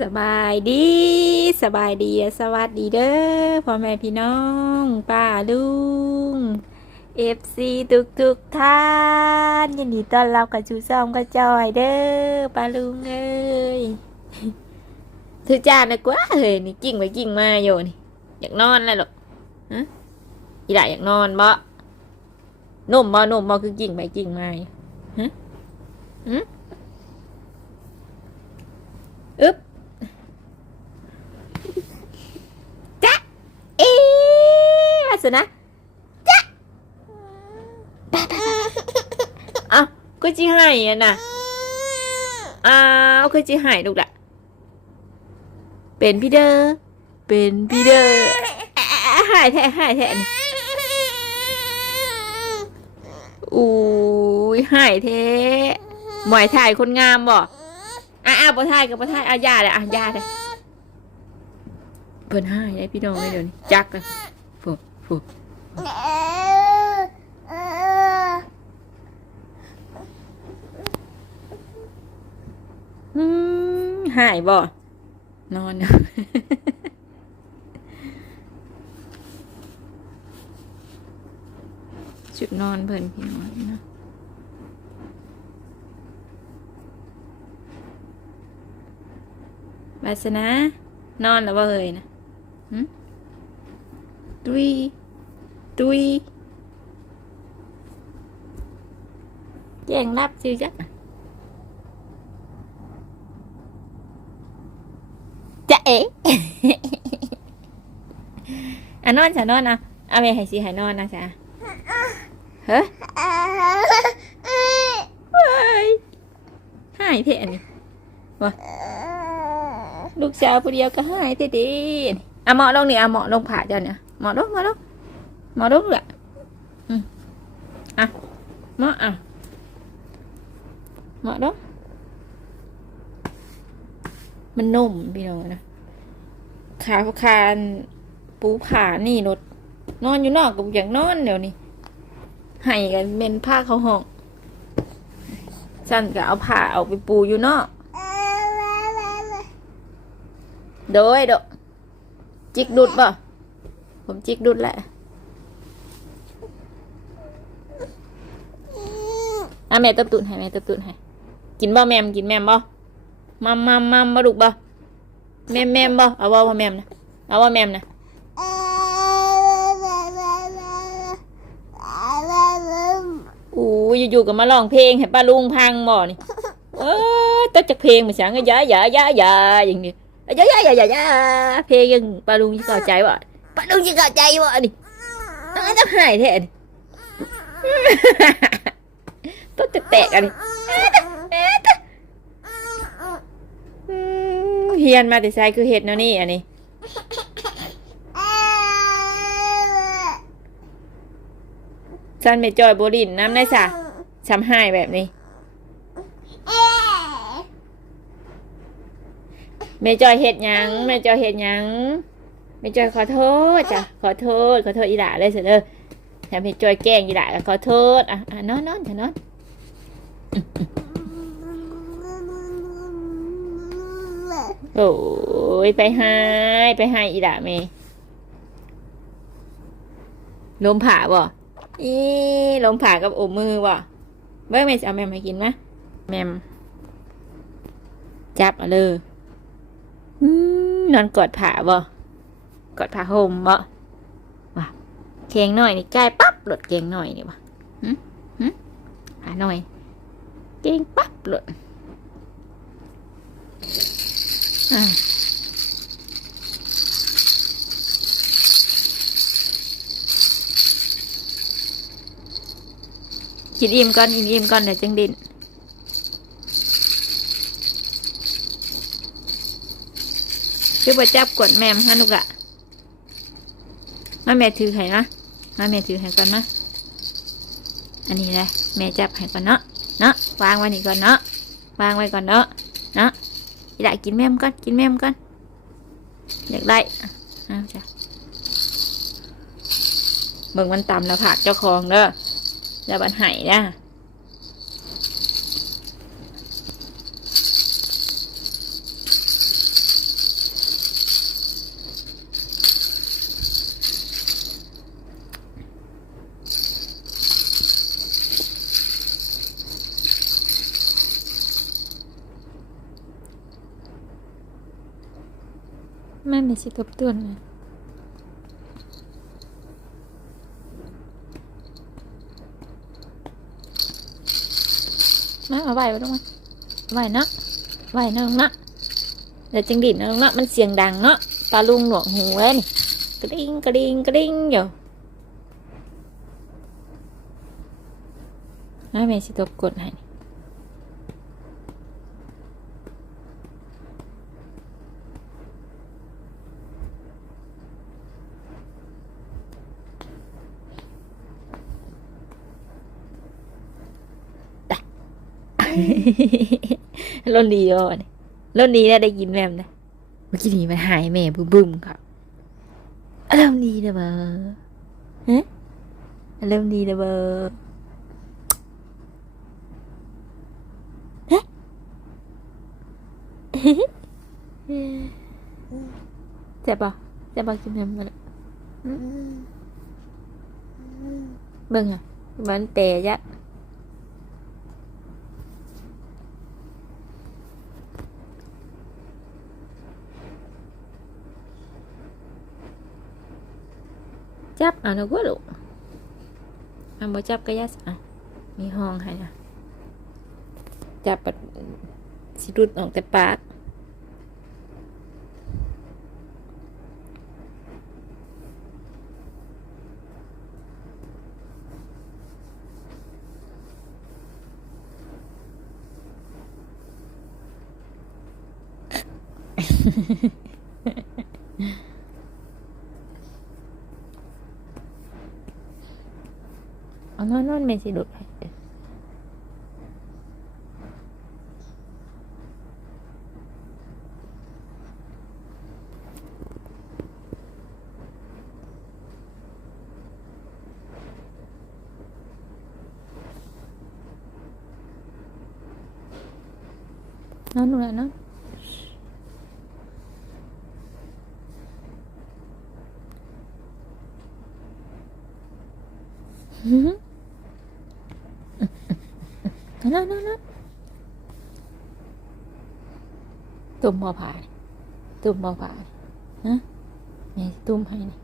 สบายดีสบายดีสวัสดีเด้อพ่อแม่พี่น้องป้าลุงเอฟซีทุกทุกท่านยินดีต้อนรับกับชูซอมกับจอยเด้อป้าลุงเอ้ยถือจานนะกว่าเฮ้ยนี่กิ่งไปกิ่งมาอยู่นี่อยากนอนเลยหรอกฮะอีด่าอยากนอนบ่นุ่มบ่นุ่มบ่คือกิ่งไปกิ่งมาฮะฮึอึ๊บ เอ๊ะมา สินะจ๊ะอ้าวก็จีหายอะนะอ้าวก็จีหายลูกละเป็นพี่เด้อเป็นพี่เด้ออะหายแท้หายแท้นี่อุ้ยหายแท้หมอยถ่ายคนงามบ่อะอะบ่ถ่ายกับบ่ถ่ายอะยาเลยอะยาเลยเพิ่นให้ได้พี่น้องเลยเดี๋ยวนี้จักเลยฟูฟูอืม หายบ่ นอนนะชุดนอนเพิ่นพี่น้องนะบาสนะนอนแล้วบ่เอ่ยนะหึ ตุยตุยแจ้งรับชื่อจักจะเอ๋อะนอนจ้ะนอนนะเอาไปให้สิให้นอนนะจ๊ะเฮ้ยเฮ้ยหายเทอันนี้วะลูกสาวผู้เดียวก็หายเทดีอะเหมาะลงนี่อะเหมาะลงผ่าเจ้าเนี่ย หมาะลงเหมาะลงเหมาะลงแหละอืมอะหมาอะหมาะลงมันนุ่มพี่น้องนะขาคานปูผานี่รถนอนอยู่นอกกับอย่างนอนเดี๋ยวนี้ให้กันเป็นผ้าเขาห้องฉันก็เอาผ้าเอาไปปูอยู่นอกโดยโดจิกดุดป่ะ ผมจิกดุดแหละอะแม่ตบตุนให้แม่ตบตุนให้กินบ่แมมกินแมมบ่มัมมัมมัมมาดุกบ่แมมแมมบ่เอาบ่ว่าแมมนะเอาว่าแมมนะอู้ยอยู่ๆก็มาร้องเพลงให้ป้าลุงพังบ่นี่เออตั้งจากเพลงมาสังก็ยะยะยะยะอย่างนี้ยายายายายาเพลงยังปลาลุงยังเข้าใจวะ ปลาลุงยังเข้าใจวะนี่ต้องจะหายแท้นี่ต้องจะแตกอันนี้เฮียนมาแต่ไซคือเห็ดเนาะนี่อันนี้ซันไม่จอยโบลินน้ำได้สะช้ำหายแบบนี้แม่จอยเห็ดหยังแม่จอยเห็ดหยัง แม่จอยขอโทษจ้ะขอโทษขอโทษอีหล่าเลยเสยเด้อแถมแม่จอยแกล้งอีหล่าก็ขอโทษอะอะนอนนอนจ้ะนอนโอ้ยไปหายไปหายอีหล่าแม่ลมผ่าบ่อีลมผ่ากับโอบมือบ่เบิ้งแม่จะเอาแมมให้กินมะแมมจับเอาเลยอืมนอนกอดผาบ่ กอดผาห่มบ่ว่ะเคียงหน่อยนี่ใกล้ปั๊บหลดเคียงหน่อยนี่ว่ะหึหึหาหน่อยเก่งปั๊บหลดอ่ากินอิ่มก่อนอิ่มอิ่มก่อนเดี๋ยวจังดินคือบ่จับกดแมมฮะลูกอะ มาแม่ถือให้นะมาแม่ถือให้ก่อนนะอันนี้แหละแม่จับให้ก่อนเนาะเนาะวางไว้นี่ก่อนเนาะวางไว้ก่อนเนาะเนาะอีหละกินแมมก่อนกินแมมก่อนอยากได้อะเอาจ้ะเบิ่งมันตำแล้วผักเจ้าของเด้อแล้วบันไห้นะ สิทบทวนนะมาเอาไหวไปตรงมาไหวเนาะไหวเนาะลงเนาะเดี๋ยวจังดิดเนาะลงเนาะมันเสียงดังเนาะตาลุงหนวกหูเลยนี่กระดิ่งกระดิ่งกระดิ่งอยู่ให้แม่สิทบกดให้ รถดีอะนี่รถดีได้ได้ยินแม่มนะเมื่อกี้นี้มันหายแม่บึ้มบึ้มๆครับอารมณ์ดีนะเบอร์ฮะอารมณ์ดีนะเบอร์ฮะเจ็บปะเจ็บปะกินแม่มมาเลยเบิ่งอะมันเตะยะ อะนะก็ลูกอันบ่จับก็ยัสอะมีห้องให้นะจับปัดสิรุดออกแต่ปาก เอานอนนอ นไม่สิดุดให้นนหนูแล้วเนาะหืมนอนนตุ่มบ่ผ่านตุ่มบ่ผ่านฮะแม่ตุ่มให้นี่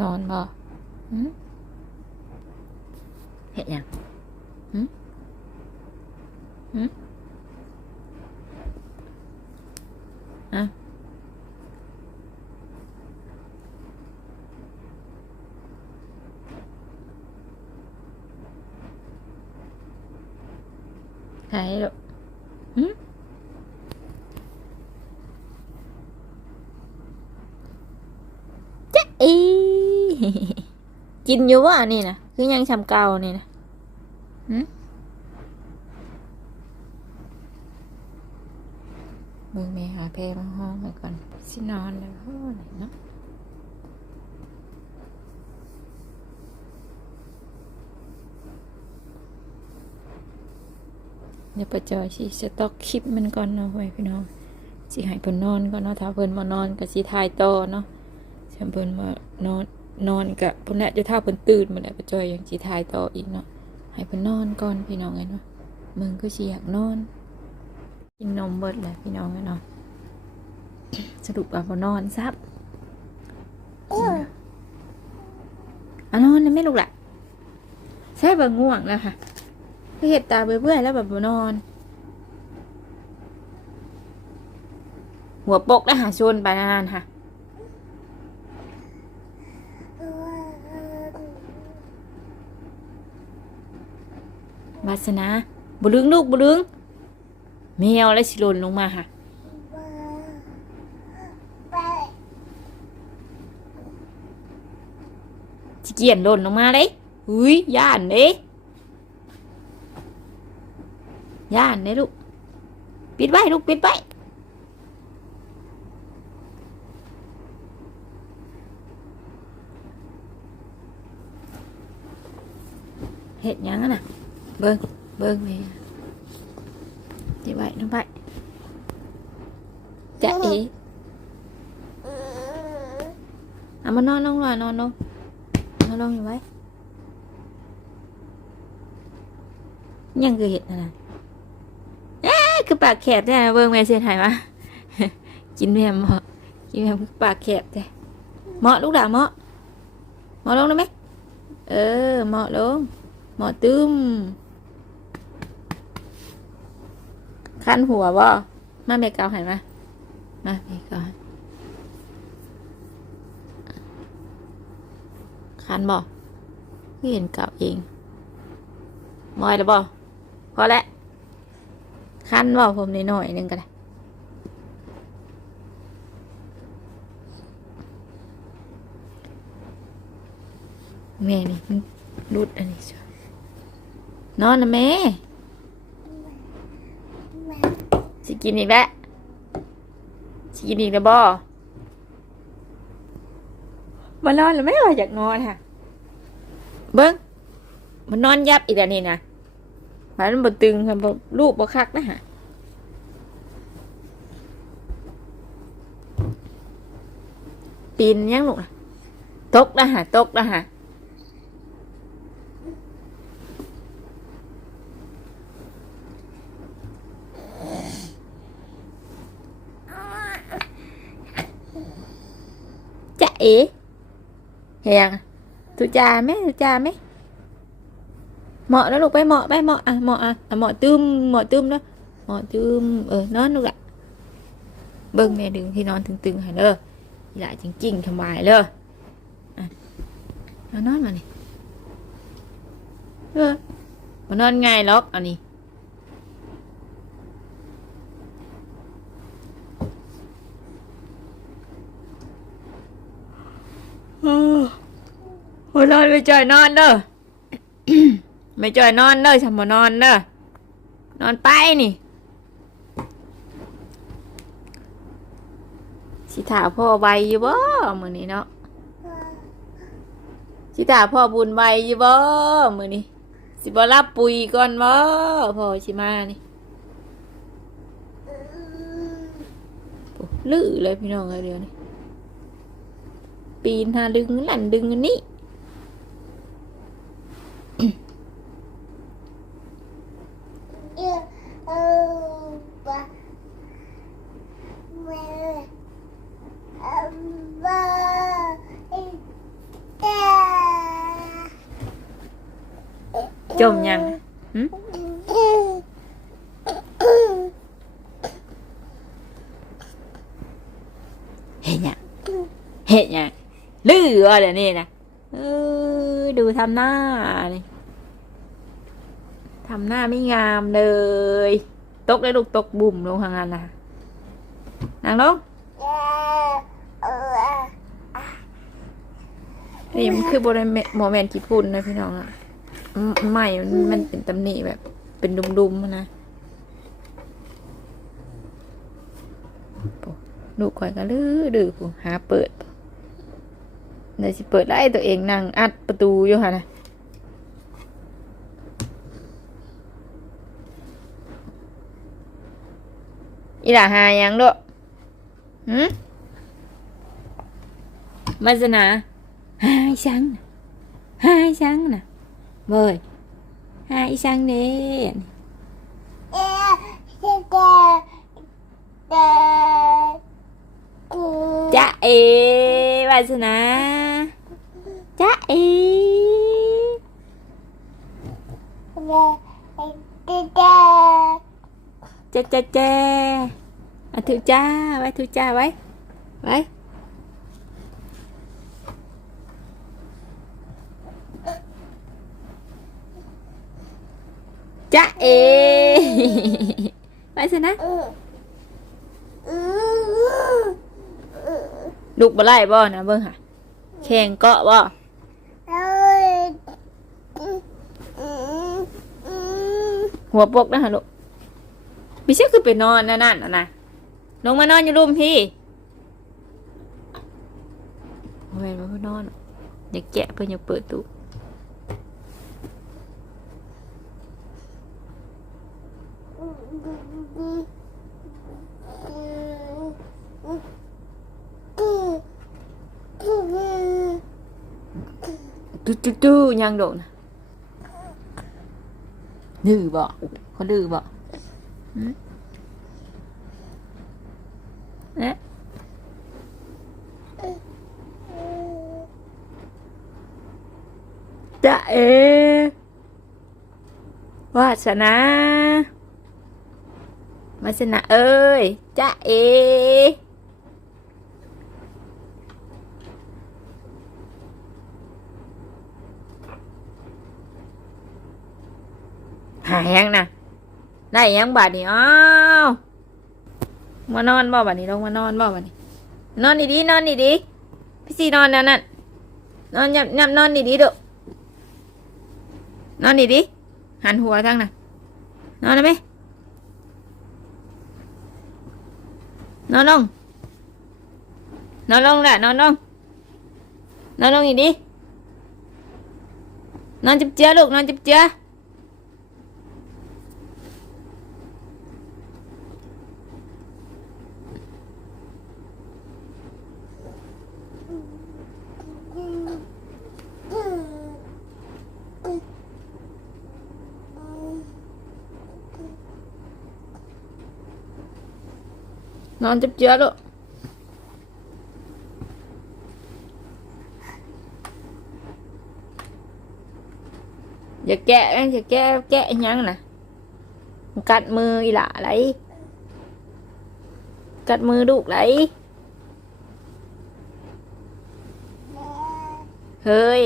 นอนบ่หืมเห็นยังหืมหืม อะใครลูกหืมจ๊ะอีกินอยู่วะนี่นะคือยังชำเก่านี่นะหืมมึงแม่หาแพรมาห้องมาก่อนสินอนแล้วห้องไหนเนาะ เดี๋ยวไปจอยสิสต็อกคลิปมันก่อนเนาะไว้พี่น้องสิให้เพิ่นนอนก่อนเนาะถ้าเพิ่นมานอนก็สิถ่ายต่อเนาะถ้าเพิ่นมานอนนอนกะเพิ่นน่ะจะถ้าเพิ่นตื่นมาแล้วไปจอยยังสิถ่ายต่ออีกเนาะให้เพิ่นนอนก่อนพี่น้องไงเนาะมึงก็สิอยากนอนกินนมเบิดเลยพี่น้องไงเนาะสรุปว่าบ่นอนซับอะนอนนะไม่ลูกละใช่บ่ง่วงแล้วค่ะ เห็ดตาเบื่อๆแล้วแบบนอน หัวปกแล้วหาชนไปนานค่ะวาสนาบุลึงลูกบุลึงแมวและสิลนลงมาค่ะสิเกียนหล่นลงมาเลยอุ้ยย่านเด้ย่ ย่านเด้ลูก ปิดไว้ลูกปิดไว้เห็ดยังน่ะ เบิ้งเบิ้งแม่ปิดไว้น้องไปจะเอเอามานอนลงหน่อยนอนลงนอนลงอยู่ไว้ยังคือเห็ดนะ คือปากแคบแท้เบิ่งแม่เสียหายมากินแม่หมาะกินแม่ปากแคบแท้เหมาะลูกด่าเหมาะเหมาะลงได้ไหมเออเหมาะลงเหมาะตึมคันหัวบ่มาแม่เกาใหายมามาแม่เกาให้คันบ่คือเห็นเก่าเองมอยแล้วบ่พอแล้ว คันบ่ผมนิดหน่อยๆหนึงก็ได้แม่นี่มันรุดอันนี้จ้ะนอนนะแม่สิกินอีกแล้วสิกินอีกแล้วบ่มานอนแล้วไม่ว่าอยากนอนค่ะ เบิ้งมันนอนยับอีกแล้วนี่นะ มันบ่ตึงค่ะบ่ลูกบ่คักนะฮะปีนยังลูกน่ะตกนะฮะตกนะฮะจะเอ๋เฮียงตุจาไหมตุจาไหม เหมาะแล้วลูกไปเหมาะไปเหมาะอะเหมาะอะอะเหมาะตึมเหมาะตึมเนาะเหมาะตึมเออนอนลูกละเบิ้งแม่ดึงที่นอนตึงๆให้เด้ออีหละจริงๆสบายเลยอะเอานอนมานี่เออมานอนง่ายล็อกอันนี้โอ้โหนอนไม่จ่อยนอนเด้อ ไม่จ่อยนอนเด้อฉันบ่นอนเด้อนอนไปนี่สิถาพ่อใบอยู่บ่มื้อนี้เนาะสิถาพ่อบุญใบอยู่บ่มื้อนี้สิบ่รับปุ๋ยก่อนบ่พ่อสิมานี่ลื้อเลยพี่น้องเอ้ยเดี๋ยวนี้ปีนหาดึงหลั่นดึงอันนี้ จมยังหึเห็นยังเห็นยังลื้ออะไรนี่นะเออดู ทำหน้าหน้าไม่งามเลย ตกเลยลูกตกบุ่มลงทางนั้นนะนางลงนี่มันคือบริเวณโมเมนต์ญี่ปุ่นนะพี่น้องอะอืมไม่มันเป็นตำหนิแบบ เป็นดุมๆนะลูกข่อยก็ลือดื้อผู้หาเปิดเดี๋ยวสิเปิดไล่ตัวเองนั่งอัดประตูอยู่ค่ะนะ อีหล่าหายังด้วยหืมมาสนาหายชังน่ะหายชังน่ะเบยหายชังเด้จ๊ะเอวาสนาจ๊ะเอเจ๊เจ๊เจ๊อะถือจ้าไว้ถือจ้าไว้ไว้จ๊ะเอไปสินะลูกบ่ไล่บ่นะเบิ่งค่ะแข่งเกาะบ่หัวปกนะฮะลูก พี่เชื่อคือไปนอนนั่นน่ะนะลงมานอนอยู่รูมพี่เว้นมาเพื่อนอนอย่าแกะเพื่อนอย่าเปิดตู้ตุ๊ดตุ๊ดตุ๊ดยังโดนดื้อบ่เขาดื้อบ่ Ừ. đấy. đấy dạ ê hoa sana mà sana ơi dạ ê hà hẹn nè. ได้ยังบาดนี่อ้าวมานอนบ่บาดนี้ลงมานอนบ่บาดนี้นอนดีๆนอนดีๆพี่ซีนอนแล้วนั่นนอนยับยับนอนดีๆดูนอนดีๆหันหัวทางน่ะนอนได้ไหมนอนลงนอนลงแหละนอนลงนอนลงดีๆนอนจิบเจือลูกนอนจิบเจือ นอนจับเจือลูกอย่าแกะอย่าแกะแกะยังนะกัดมืออีหละไรกัดมือลูกไรเฮ้ย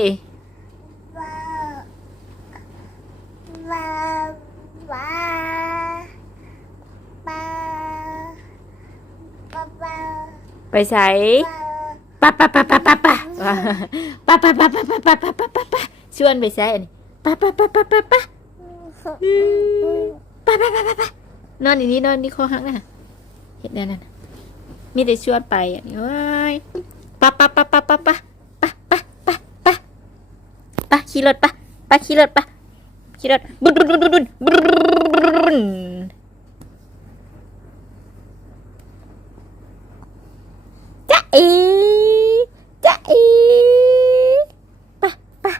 ไปใส่ปะปะปะปะปะปะปะปะปะปะปะปะปะปะปะปะปะชวนไปใส่อันนี้ปะปะปะปะปะปะอืมปะปะปะปะปะนอนอีนี้นอนนี่คอหักนะเห็นแน่นั่นน่ะมีแต่ชวนไปอะนี่ว้ายปะปะปะปะปะปะปะปะปะปะปะขี่รถปะปะขี่รถปะขี่รถบุนบุนบุนบุนบุนบุนบุน จ๊ะเอจ๊ะเอปะปะ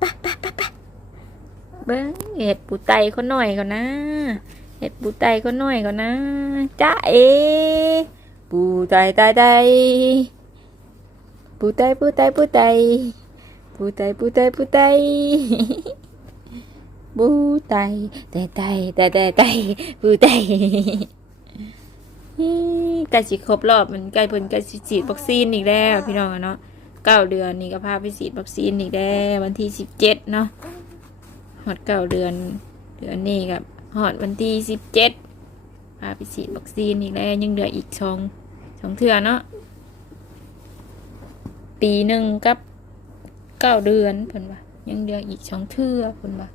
ปะปะปะปะเบิ้งเห็ดปูไตเขาหน่อยก่อนนะ เห็ดปูไตเขาหน่อยก่อนนะจะเอ ปูไตไตไตปูไตปูไตปูไตปูไตปูไตปูไตปูไตไตไตไตไตปูไต ใกล้สิครบรอบมันใกล้เพิ่นใกล้สิฉีดวัคซีนอีกแล้วพี่น้องเนาะเก้าเดือนนี่ก็พาไปฉีดวัคซีนอีกแล้ววันที่สิบเจ็ดเนาะหอดเก้าเดือนเดือนนี้กับหอดวันที่สิบเจ็ดพาไปฉีดวัคซีนอีกแล้วยังเหลืออีกสองสองเทื่อเนาะปีหนึ่งกับเก้าเดือนเพิ่นว่ายังเหลืออีกสองเทื่อเพิ่นว่า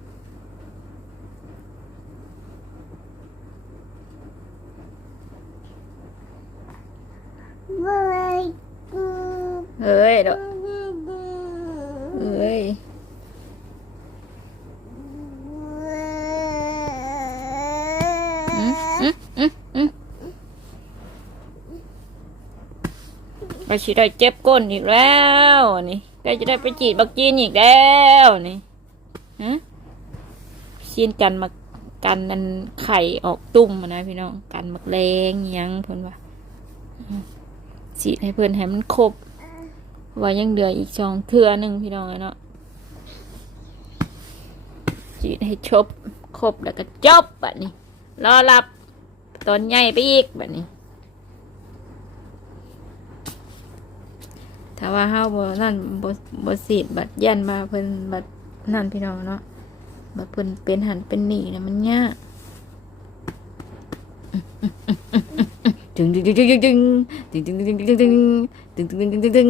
เฮ้ยเด้อเฮ้ยอืมอืมอืมอืมไปฉีดได้เจ็บก้นอีกแล้วนี่ใกล้จะได้ไปฉีดวัคซีนอีกแล้วนี่ฮะซีนกันมากันนันไข่ออกตุ่มนะพี่น้องกันมักแรงยังเพิ่อนว่าฉีดให้เพิ่อนให้มันครบ ว่ายังเหลืออีกสองเทื่อหนึ่งพี่น้องเนาะฉีดให้ชบครบแล้วก็จบแบบนี้รอรับตอนใหญ่ไปอีกแบบนี้ ถ้าว่าเฮาบ่นั่นบ่บ่สีดบัดยันมาเพิ่นบัดนั่นพี่น้องเนาะบัดเพิ่นเป็นหันเป็นหนีนะมันยากดึงดึงดึงดึงดึงดึงดึงดึงดึงดึงดึงดึงดึงดึง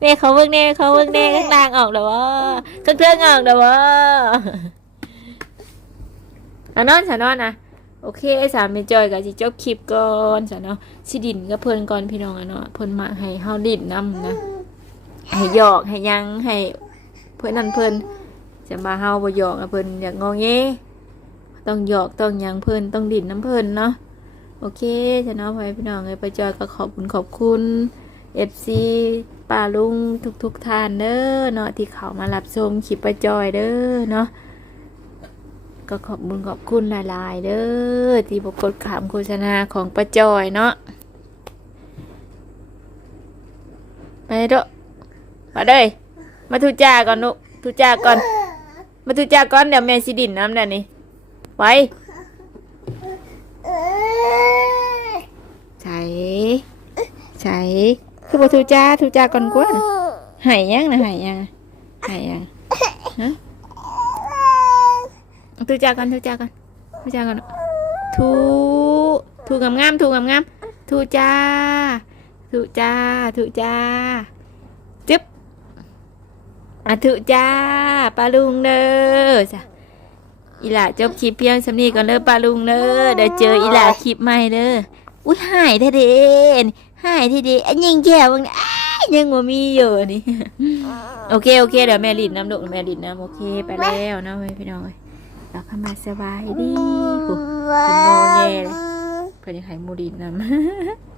แม่เขาเบิ่งแน่เขาเบิ่งแน่ข้างล่างออกเด้อวะข้างเทิงออกเด้อวะอะนอนซะนอนนะโอเคสามเมจอยก็สิจบคลิปก่อนซะเนาะสิดินกับเพิ่นก่อนพี่น้องอะเนาะเพิ่นมาให้เฮาดินนํนะให้หยอกให้หยังให้เพิ่นนั่นเพิ่นจะมาเฮาบ่หยอกอะเพิ่นอยากงอแงต้องหยอกต้องหยังเพิ่นต้องดินน้ำเพิ่นเนาะโอเคจะน้องไปพี่น้องเลยไปจอยก็ขอบคุณขอบคุณเอฟซี ป้าลุงทุกทุกๆท่านเด้อเนาะที่เขามารับชมคลิปป้าจอยเด้อเนาะก็ขอบคุณขอบคุณหลายๆเด้อที่บกดขามโฆษณาของป้าจอยเนาะไปเด้อมาเด้ยมาทุจ้าก่อนนุทุจ้าก่อน มาทุจ้าก่อนเดี๋ยวแม่สิดินน้ำเดี๋ยวนี้ไปใช่ใช่ คือบ่ทูจ้าทูจ้าก่อนกว่าหายยังนะหายยังหายยังฮะทูจ้าก่อนทูจ้าก่อนทูจ้าก่อนทูทูงามงามๆทูงามงามๆทูจ้าทูจ้าทูจ้าจึ๊บอะทูจ้าปลาลุงเด้อจ้ะอีหล่าจบคลิปเพียงสำนีก่อนเด้อปลาลุงเด้อเดี๋ยวเจออีหล่าคลิปใหม่เด้ออุ้ยหายแท้เด่น หายแท้เด่นอันยังแย่บางนะอ้ายยังบ่มีอยู่นี่โอเคโอเคเดี๋ยวแม่ลินน้ำลูกแม่ลินน้ำโอเคไปแล้วนะเว้ยพี่น้องเว้ยเราเข้ามาสบายดีโอ้เป็นโมแย่เลยเพื่อนยังหายมูดินน้ำ